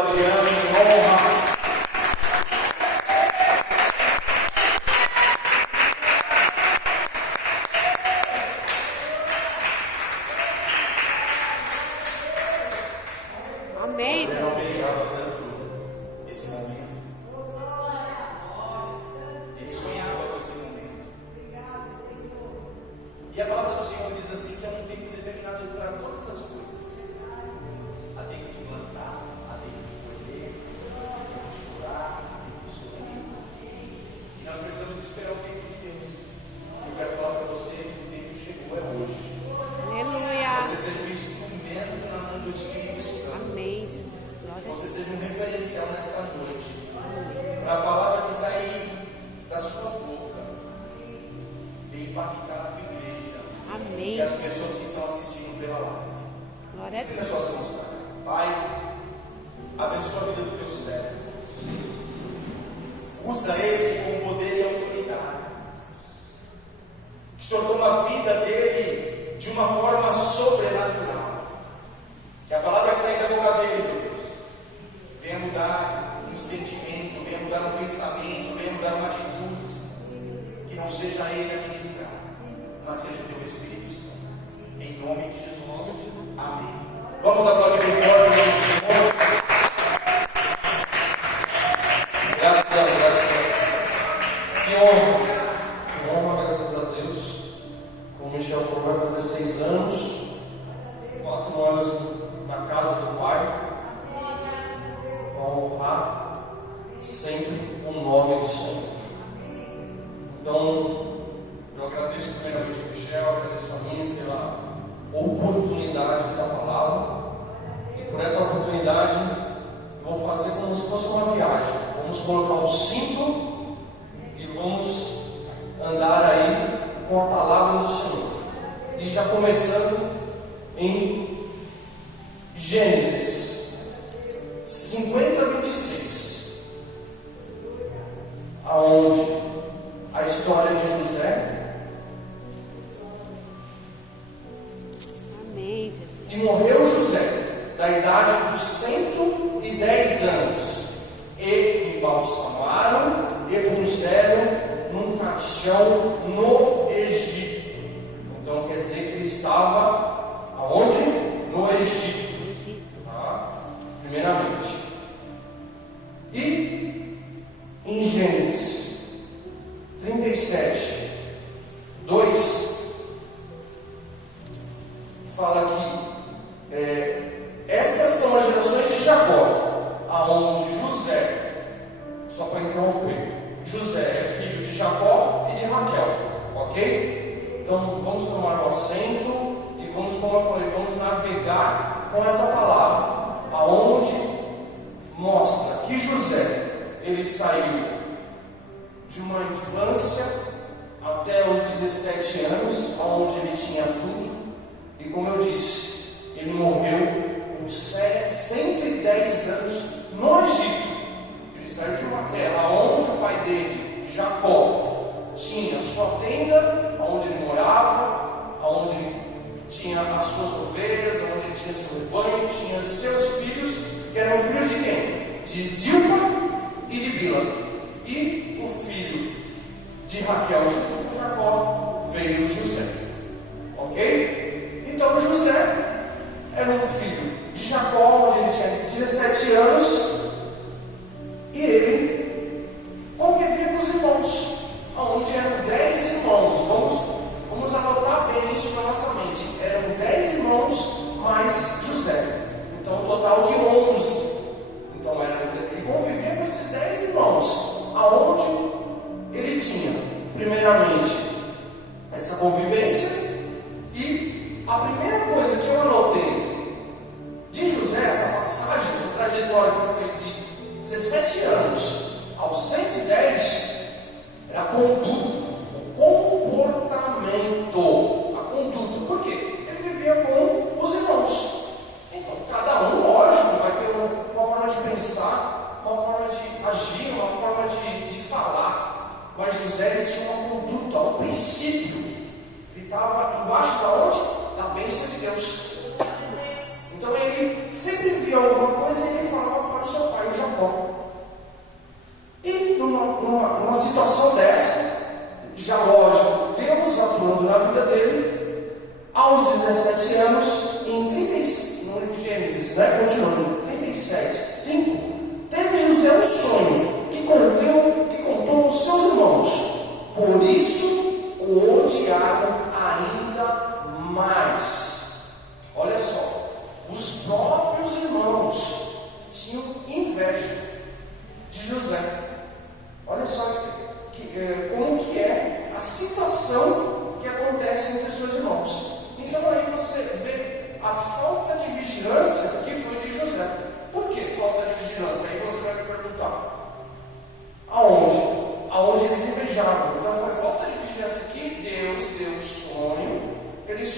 Adriano, em honra. Amém, Eu não Jesus. almejava tanto esse momento. Ele sonhava com esse momento. E a palavra do Senhor diz assim, que é um tempo determinado para todas as coisas. Há tempo de plantar, há tempo de colher, há tempo de chorar, há tempo de sorrir. E nós precisamos esperar o tempo de Deus. Eu quero falar para você que o tempo chegou, é hoje. Aleluia. Você seja um instrumento na mão do Espírito Santo. Amém, Jesus. Glória a Você Deus. seja um referencial nesta noite. Para a palavra que sair da sua boca venha impactar a tua igreja. Amém. E as pessoas que estão assistindo pela live. Glória a Estenda Deus. suas mãos, Pai. Abençoa a vida do teu servo. Usa ele com poder e autoridade. Que o Senhor toma a vida dele de uma forma sobrenatural. Que a palavra que sair da boca dele, meu Deus, venha mudar um sentimento, venha mudar um pensamento, venha mudar uma atitude. Que não seja ele a ministrar, mas seja o teu Espírito Santo. Em nome de Jesus. Amém. Vamos aplaudir bem forte o nome do Senhor. Graças a Deus. Que honra. Que honra, graças a Deus. Como o Michel falou, vai fazer 6 anos. 4 anos na casa do Pai. Para honrar sempre o nome do Senhor. Então, eu agradeço primeiramente ao Michel, agradeço a mim pela oportunidade da palavra. E por essa oportunidade, eu vou fazer como se fosse uma viagem. Vamos colocar o cinto e vamos andar aí com a palavra do Senhor. E já começando em Gênesis 50:26, aonde a história de José. Amém, Jesus. E morreu José, da idade dos 110 anos, e embalsamaram e puseram num caixão no Egito. Então quer dizer que ele estava aonde? No Egito. Tá? Primeiramente. E em Gênesis 37:2 fala que estas são as gerações de Jacó, aonde José, só para interromper, José é filho de Jacó e de Raquel, ok? Então vamos tomar o assento e vamos, como eu falei, vamos navegar com essa palavra, aonde mostra que José, ele saiu de uma infância até os 17 anos, onde ele tinha tudo, e como eu disse, ele morreu com 110 anos no Egito. Ele saiu de uma terra onde o pai dele, Jacó, tinha sua tenda, onde ele morava, onde tinha as suas ovelhas, onde ele tinha seu rebanho, tinha seus filhos, que eram filhos de quem? De Zilpa e de Bila. E o filho de Raquel junto com Jacó veio José. Ok? Então José era um filho de Jacó, onde ele tinha 17 anos, e ele convivia com os irmãos, onde eram 10 irmãos. Vamos anotar bem isso na nossa mente. Eram 10 irmãos mais José. Então um total de 11. Então ele convivia com esses 10 irmãos, aonde ele tinha, primeiramente, essa convivência. E a primeira coisa que eu anotei de José, essa passagem, essa trajetória que foi de 17 anos aos 110, era a conduta, o comportamento, a conduta. Por quê? Ele vivia com os irmãos. Então, cada um, lógico, vai ter uma forma de pensar, uma forma de agir, uma forma de falar. Mas José, ele tinha uma conduta, um princípio. Ele estava embaixo da onde? Da bênção de Deus. Então ele sempre via alguma coisa e ele falava para os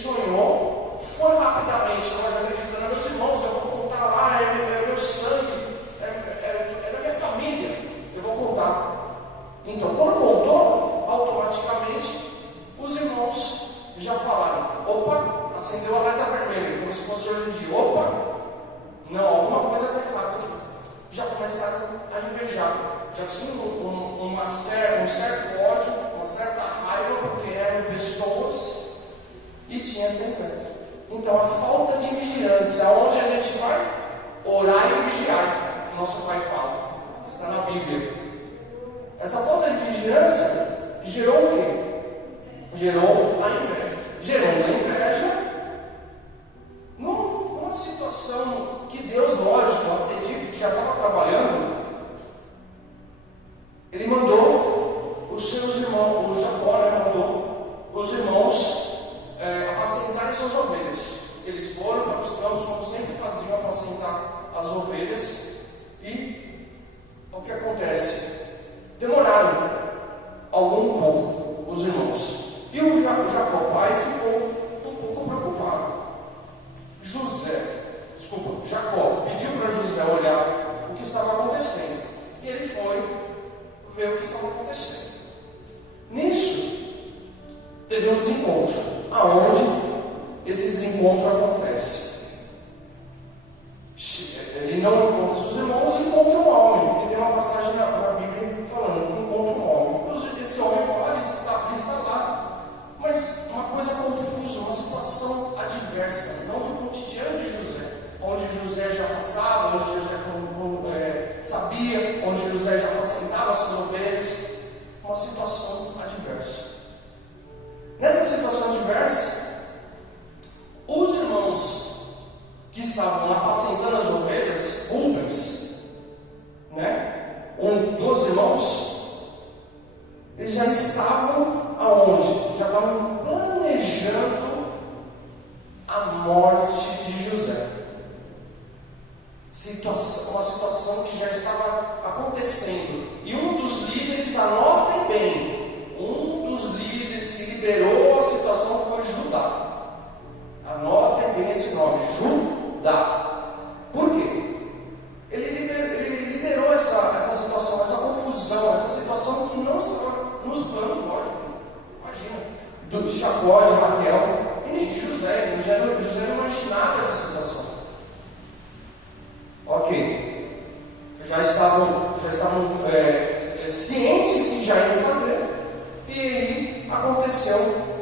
sonhou, foi rapidamente, mas acreditando, meus irmãos, eu vou contar lá, é meu sangue, é da minha família, eu vou contar. Então, quando contou, automaticamente, os irmãos já falaram, opa, acendeu a alerta vermelha, como se fosse hoje em dia, opa, não, alguma coisa está errada aqui. Já começaram a invejar, já tinham um certo ódio, uma certa raiva, porque eram pessoas e tinha essa inveja. Então a falta de vigilância, aonde a gente vai? Orar e vigiar, nosso pai fala, está na Bíblia. Essa falta de vigilância gerou o quê? Gerou a inveja. Gerando a inveja numa situação que Deus, lógico, eu acredito que já estava trabalhando. Ele mandou os seus irmãos, o Jacó, mandou os irmãos apacentarem suas ovelhas. Eles foram para os campos, como sempre faziam, apacentar as ovelhas. E o que acontece? Demoraram algum pouco os irmãos. E o Jacó, pai, ficou um pouco preocupado. Jacó pediu para José olhar o que estava acontecendo. E ele foi ver o que estava acontecendo. Nisso, teve um desencontro. Aonde esse desencontro acontece? Ele não encontra seus irmãos e encontra um homem. E tem uma passagem na Bíblia falando que encontra um homem. Esse homem fala, ele está lá. Mas uma coisa confusa, uma situação adversa, não do cotidiano de José, onde José já passava, onde José sabia, onde José já apacentava suas ovelhas, uma situação adversa. Nessa situação adversa, os irmãos que estavam apacentando as ovelhas, Rubens, um dos irmãos, eles já estavam aonde? Já estavam planejando a morte de José. Uma situação que já estava acontecendo. E um dos líderes, anotem bem, um dos líderes que liderou a situação foi Judá. Anotem bem esse nome, Judá. Por quê? Ele liderou essa situação, essa confusão, essa situação que não estava nos planos, lógico. Imagina, de Jacó, de Raquel e nem de José. José não imaginava essa situação. Ok, já estavam cientes que já iam fazer. E aí aconteceu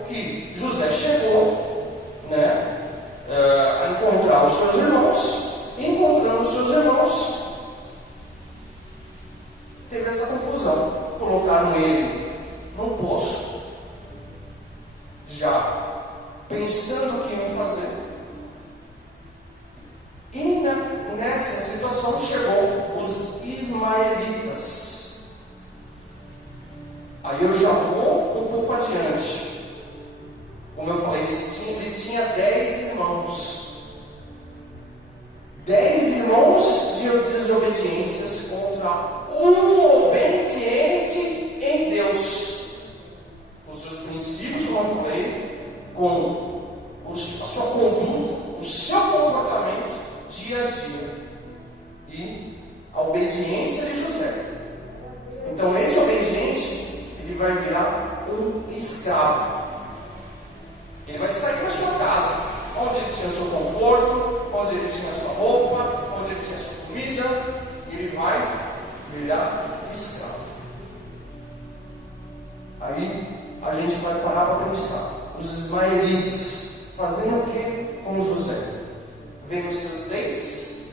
que José chegou a encontrar os seus irmãos. E encontrando os seus irmãos, teve essa confusão. Colocaram ele num poço, já pensando o que iam fazer. E nessa situação chegou os ismaelitas. Aí eu já vou um pouco adiante. Como eu falei, ele tinha 10 irmãos. 10 irmãos de desobediências contra um obediente em Deus. Com seus princípios, como eu falei, com a sua conduta, o seu comportamento dia a dia. E a obediência de José. Então esse obediente, ele vai virar um escravo. Ele vai sair da sua casa, onde ele tinha seu conforto, onde ele tinha sua roupa, onde ele tinha sua comida, e ele vai virar escravo. Aí a gente vai parar para pensar. Os ismaelitas fazendo o que com José? Vendo seus dentes,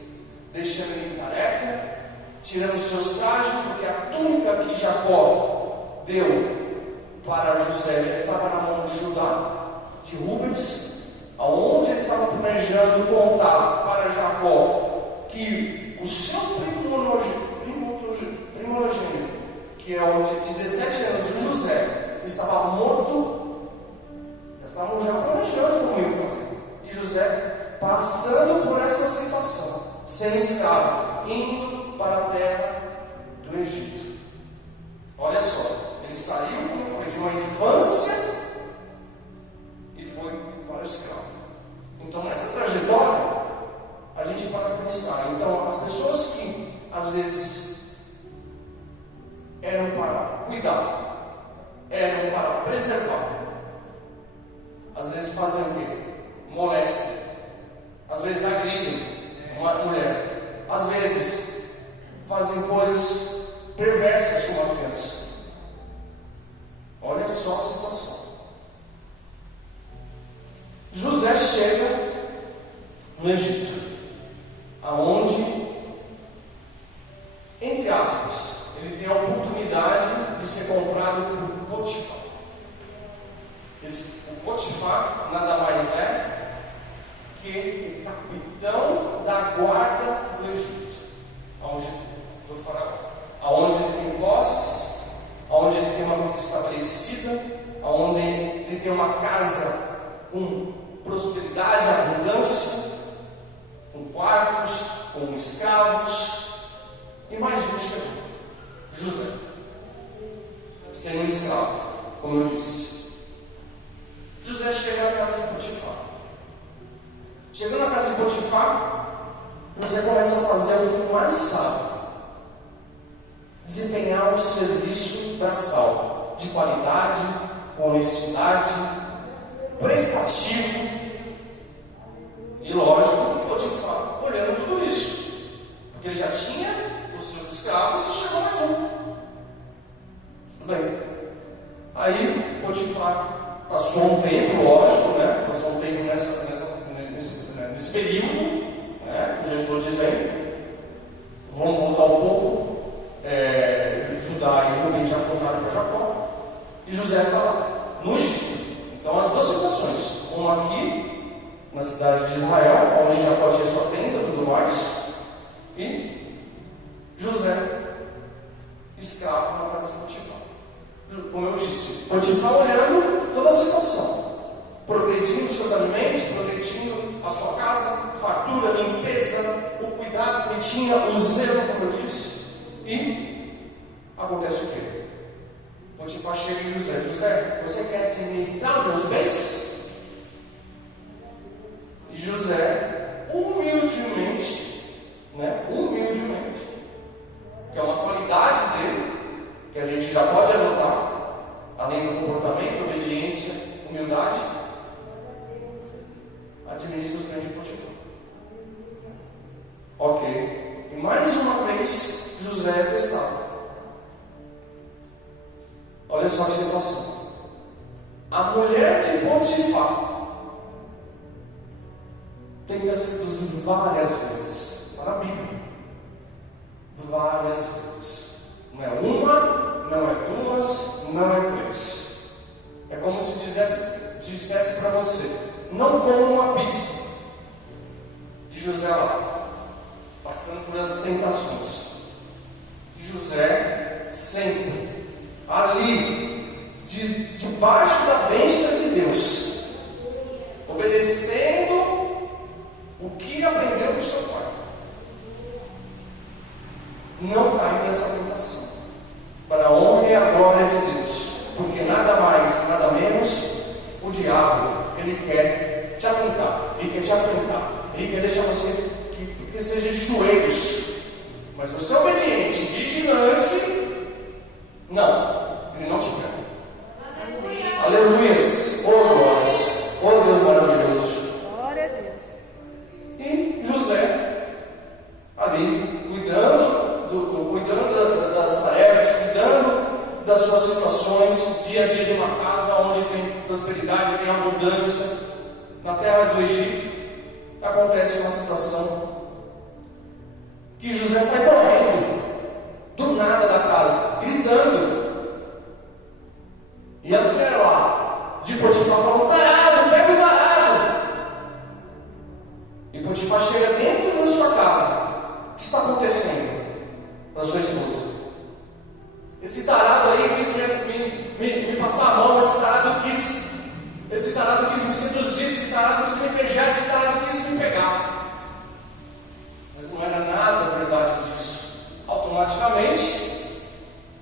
deixando ele careca, tirando seus trajes, porque a túnica que Jacó deu para José já estava na mão de Judá, de Rubens, aonde ele estava planejando contar para Jacó que o seu primogênito, que é o de 17 anos, o José, estava morto. Eles estavam já planejando como ia fazer. E José passando por essa situação, sendo escravo, indo para a terra do Egito. Olha só, ele saiu, como eu falei, de uma infância e foi para a escravidão. vezes eram para cuidar, eram para preservar. Às vezes fazem o quê? Molestam. Às vezes agridem uma mulher. Às vezes fazem coisas perversas com uma criança. Olha só a situação. José chega no Egito, aonde, entre aspas, ele tem a oportunidade de ser comprado por Potifar. O Potifar nada mais é que o capitão da guarda do Egito, do faraó, aonde ele tem posses, aonde ele tem uma vida estabelecida, aonde ele tem uma casa com prosperidade, abundância, com quartos, com escravos, e mais um chegou, José, sendo um escravo, como eu disse. José chega na casa de Potifar. Chegando na casa de Potifar, José começa a fazer o que mais sabe: desempenhar um serviço braçal, de qualidade, com honestidade, prestativo. E lógico, Potifar olhando tudo isso, porque ele já tinha os seus escravos e chegou mais um. Tudo bem. Aí Potifar passou um tempo, lógico, né? Passou um tempo nesse período, né? O gestor dizendo, vamos voltar um pouco. Judá e Rubem já contaram para Jacó, e José está lá, no Egito. Então, as duas situações: uma aqui, na cidade de Israel, onde Jacó tinha sua tenda e tudo mais, e José, escravo na casa de Potifar. Como eu disse, Potifar olhando toda a situação, progredindo seus alimentos, progredindo a sua casa, fartura, limpeza, o cuidado que ele tinha, o zelo, como eu disse. E acontece o quê? Potifar chega em José: José, você quer administrar meus bens? E José, humildemente, que é uma qualidade dele, que a gente já pode adotar, além do comportamento, obediência, humildade, administra os bens de Potifar. Ok. E mais uma vez, José é testado. Olha só a situação. A mulher de Potifar tenta seduzir várias vezes. Está na Bíblia. Várias vezes. Não é uma, não é duas, não é três. É como se dissesse para você: não coma uma pizza. E José lá, passando por as tentações. E José sempre ali, debaixo da bênção de Deus, obedecendo o que aprendeu com seu pai, não caiu nessa tentação, para a honra e a glória de Deus, porque nada mais, nada menos, o diabo, ele quer te atentar, ele quer te afrontar, ele quer deixar você que seja de joelhos, mas você é obediente, vigilante. Não, ele não te pega. Aleluias, oh glórias, oh Deus maravilhoso. Glória a Deus. E José, ali, cuidando das tarefas, cuidando das suas situações, dia a dia de uma casa onde tem prosperidade, tem abundância, na terra do Egito, acontece uma situação que José sai correndo, do nada da casa, gritando. E a mulher lá, de Potifar, fala: tarado, pega o tarado. E Potifar chega dentro da sua casa. O que está acontecendo com a sua esposa? Esse tarado aí quis me passar a mão, esse tarado quis me seduzir, esse tarado quis me beijar, esse tarado quis me pegar. Mas não era nada verdade disso. Automaticamente,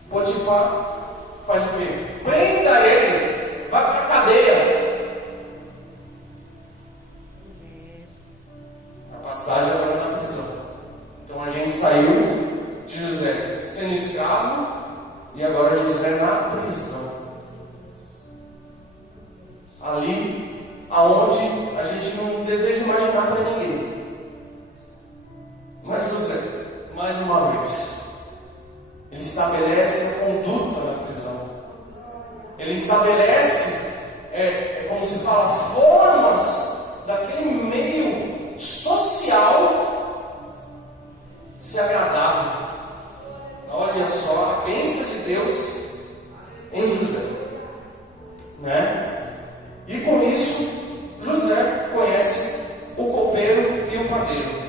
Potifar faz o quê? Prenda ele, vai para a cadeia. A passagem agora na prisão. Então a gente saiu de José sendo escravo e agora José na prisão. Ali aonde a gente não deseja imaginar para ninguém. Mas José, mais uma vez, ele estabelece a conduta na prisão. Ele estabelece, como se fala, formas daquele meio social ser agradável. Olha só a bênção de Deus em José, né? E com isso, José conhece o copeiro e o padeiro,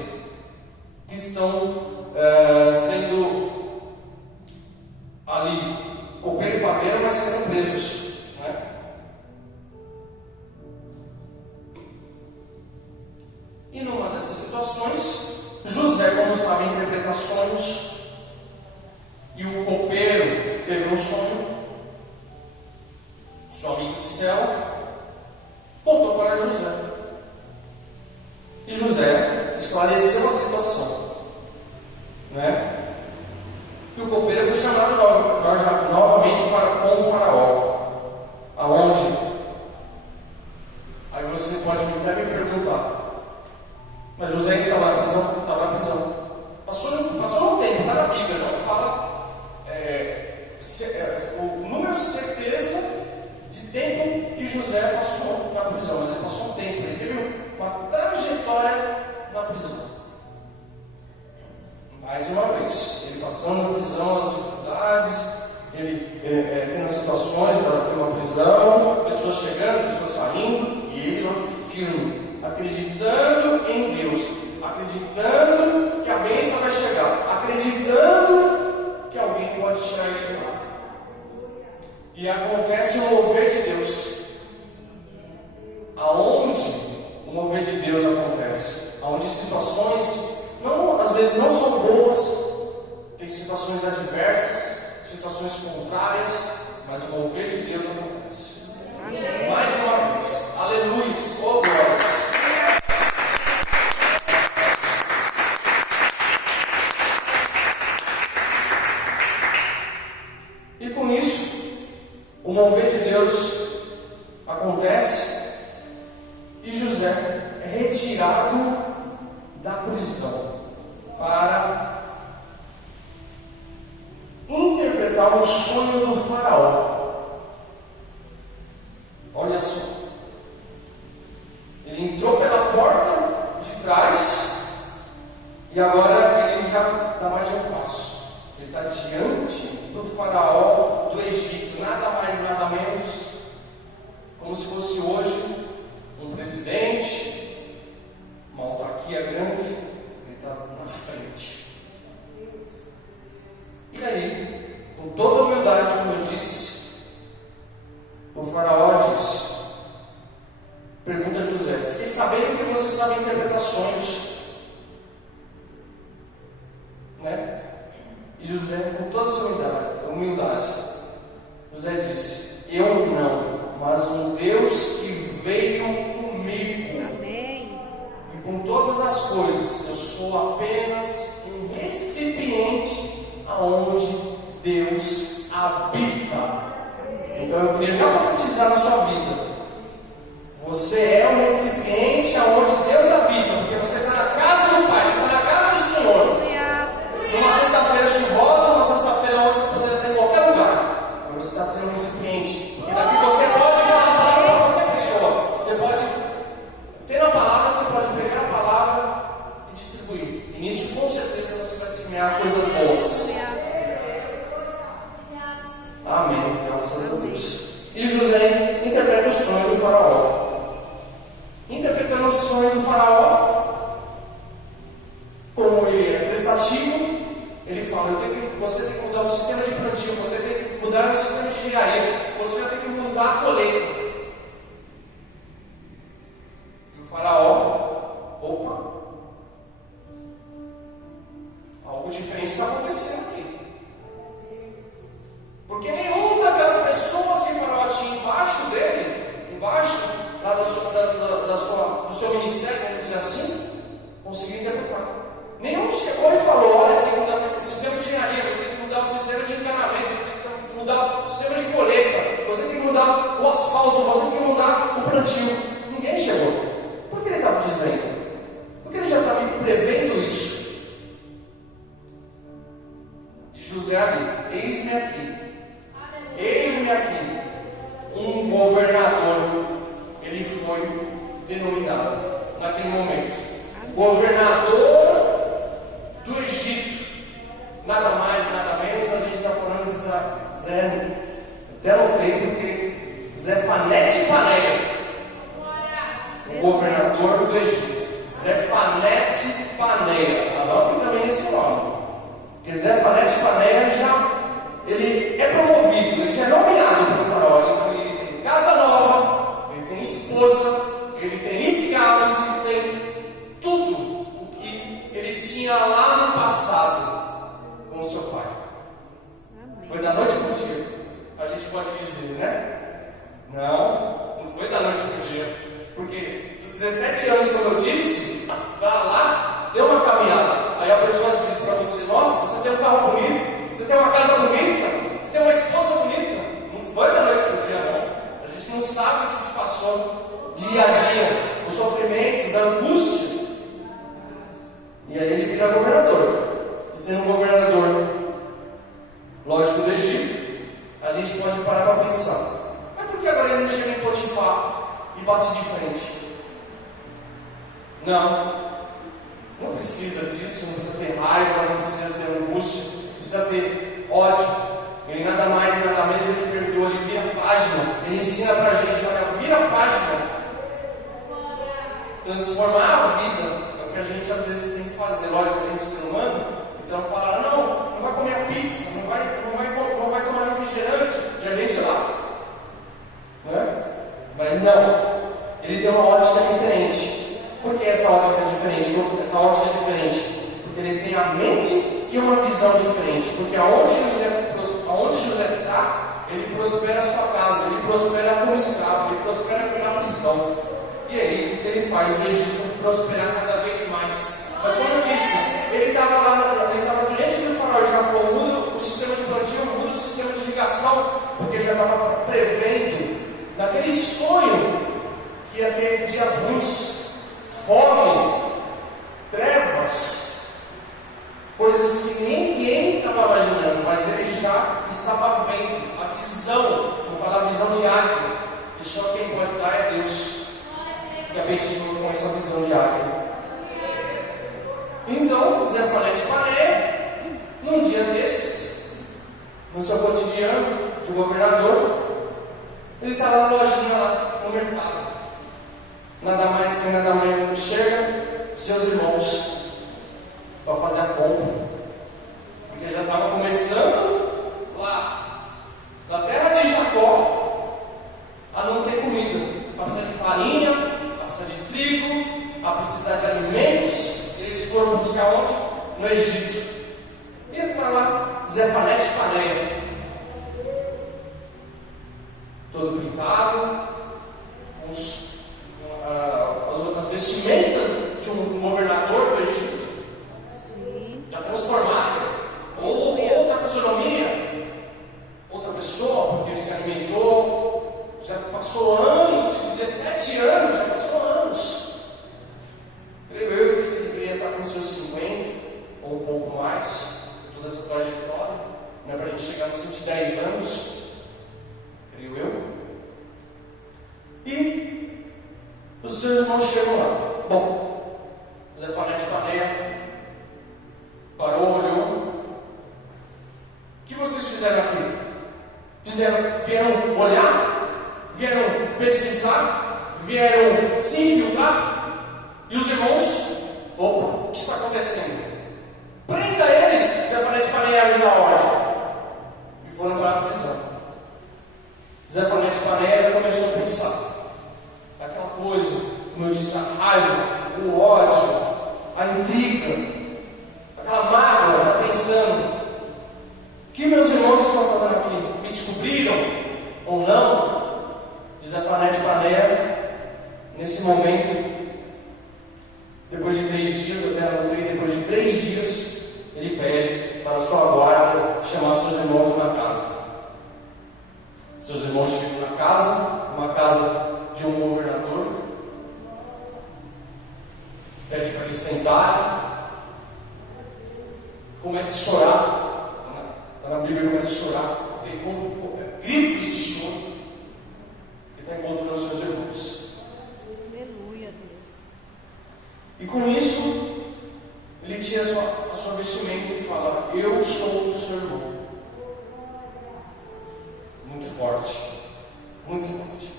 que estão sendo ali, copeiro e padeiro, mas sendo presos, né? E numa dessas situações, José, como sabe, interpreta sonhos, e o copeiro teve um sonho, seu amigo de céu contou para José, e José esclareceu a situação, né? E o copeiro foi chamado novamente com o faraó, aonde? Aí você pode até me perguntar, mas José ainda estava na prisão? Estava na prisão. Passou um tempo, está na Bíblia, não fala o número certeza de tempo que José passou na prisão, mas ele passou um tempo, ele teve uma trajetória na prisão. Mais uma vez, ele passando na prisão, as dificuldades, ele tendo as situações de uma prisão, pessoas chegando, pessoas saindo, e ele lá firme, acreditando em Deus, acreditando que a bênção vai chegar, acreditando que alguém pode tirar ele de lá. E acontece o mover de Deus. Aonde o mover de Deus acontece? Aonde situações às vezes não são boas, tem situações adversas, situações contrárias, mas o mover de Deus acontece. Amém. Mais uma vez, aleluia, oh glórias. E com isso, o mover de Deus acontece e José é retirado da prisão para interpretar o sonho do faraó. Olha só, ele entrou pela porta de trás e agora ele já dá mais um passo. Ele está diante do faraó do Egito, nada mais, nada menos, como se fosse hoje um presidente, uma autarquia grande, ele está na frente. E aí, com toda humildade, como eu disse, o faraó diz, pergunta a José, fiquei sabendo que você sabe interpretar sonhos, né? E José, com toda a sua humildade, José disse, eu não, mas um Deus que veio comigo. Amém. E com todas as coisas, eu sou apenas um recipiente aonde Deus habita. Então eu queria já profetizar na sua vida. Você é um recipiente aonde Deus habita, porque você está na casa do Pai, você está na casa do Senhor. Numa sexta-feira chuvosa, numa sexta-feira onde você poderia estar em qualquer lugar, mas você está sendo um recipiente, porque daqui você pode falar a palavra para qualquer pessoa, você pode ter a palavra, você pode pegar a palavra e distribuir, e nisso com certeza você vai semear coisas boas. Amém, graças a Deus. E José interpreta o sonho do faraó. Interpretando o sonho do faraó, como ele é prestativo, ele fala, você tem que mudar o sistema de plantio, você tem que mudar o sistema de engenharia, você vai ter que mudar a colheita. E o faraó, opa, algo diferente está acontecendo aqui. Porque nenhuma daquelas pessoas que o faraó tinha embaixo dele, embaixo lá do seu ministério, vamos dizer assim, conseguiu interpretar. Nenhum chegou e falou, olha, você tem que mudar o sistema de engenharia. José ali, eis-me aqui. Eis-me aqui. Um governador, ele foi denominado naquele momento. Governador do Egito. Nada mais, nada menos, a gente está falando de Zé. Até anotei porque Zefanete Paneia. O governador do Egito. Zefanete Paneia. Anotem também esse nome. Porque Zefanete Paneia ele é promovido, ele já é nomeado pelo faraó. Então ele tem casa nova, ele tem esposa, ele tem escravos, ele tem tudo o que ele tinha lá no passado com seu pai. Foi da noite para o dia, a gente pode dizer, né? Não foi da noite para o dia, porque dos 17 anos, como eu disse, vá lá, deu uma caminhada. Aí a pessoa diz para você: nossa, você tem um carro bonito, você tem uma casa bonita, você tem uma esposa bonita. Não foi da noite para o dia, não. A gente não sabe o que se passou dia a dia, os sofrimentos, a angústia. E aí ele vira governador. E sendo um governador, lógico, do Egito, a gente pode parar para pensar: mas por que agora ele não chega em Potifar e bate de frente? Não precisa disso, não precisa ter raiva, não precisa ter angústia, não precisa ter ódio. Ele nada mais, nada menos do que perdoa, ele vira a página, ele ensina pra gente: olha, vira a página. Transformar a vida é o que a gente às vezes tem que fazer. Lógico, a gente é ser humano, então fala: não vai comer a pizza, não vai tomar refrigerante, e a gente lá, né? Mas não, ele tem uma ótica diferente. Por que essa ótica é diferente? Porque ele tem a mente e uma visão diferente. Porque aonde José está, ele prospera a sua casa, ele prospera como escravo, ele prospera pela prisão. E aí ele faz o Egito prosperar cada vez mais. Mas como eu disse, ele estava lá, ele estava diante do faraó, já falou: muda o sistema de plantio, muda o sistema de ligação, porque já estava prevendo naquele sonho que ia ter dias ruins, fome, trevas, coisas que ninguém estava imaginando, mas ele já estava vendo a visão. Vamos falar a visão de águia, e só quem pode dar é Deus, que abençoa com essa visão de águia. Então, Zefanete Paneia, num dia desses, no seu cotidiano de governador, ele está lá na lojinha, lá no mercado. Nada mais que nada menos, chega seus irmãos para fazer a compra, porque já estava começando lá na terra de Jacó a não ter comida, a precisar de farinha, a precisar de trigo, a precisar de alimentos. Eles foram buscar onde? No Egito. E ele está lá, Zefanete Paneia, todo pintado, as vestimentas de um governador do Egito, já transformado, ou outra fisionomia, outra pessoa, porque se alimentou, já passou anos, 17 anos, já passou anos. Creio eu que ele deveria estar com seus 50 ou um pouco mais, toda essa trajetória, não é para a gente chegar nos 110 anos, creio eu. E os seus irmãos chegam lá. Bom, Zefanete Paneia parou, olhou. O que vocês fizeram aqui? Vieram olhar? Vieram pesquisar? Vieram se infiltrar? E os irmãos, opa, o que está acontecendo? Prenda eles, Zefanete Paneia na ordem. E foram para a prisão. Zefanete Paneia já começou a pensar. Aquela coisa, como eu disse, a raiva, o ódio, a intriga, aquela mágoa, já pensando: o que meus irmãos estão fazendo aqui? Me descobriram ou não? Zefanete Paneia, nesse momento, depois de 3 dias, eu até anotei, depois de 3 dias, ele pede para a sua guarda chamar seus irmãos na casa. Seus irmãos chegam na casa, uma casa de um governador, pede para eles sentarem, começa a chorar, Está na Bíblia e começa a chorar. Houve gritos de choro. Ele está encontrando seus irmãos. Aleluia, Deus. E com isso, ele tira a sua vestimenta e fala: eu sou o seu irmão. Muito forte. Muito forte.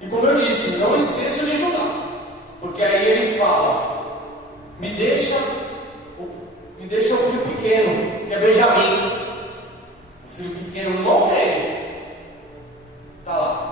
E como eu disse, não esqueça de Judá. Porque aí ele fala: me deixa o filho pequeno, que é Benjamim. O filho pequeno não tem. Está lá.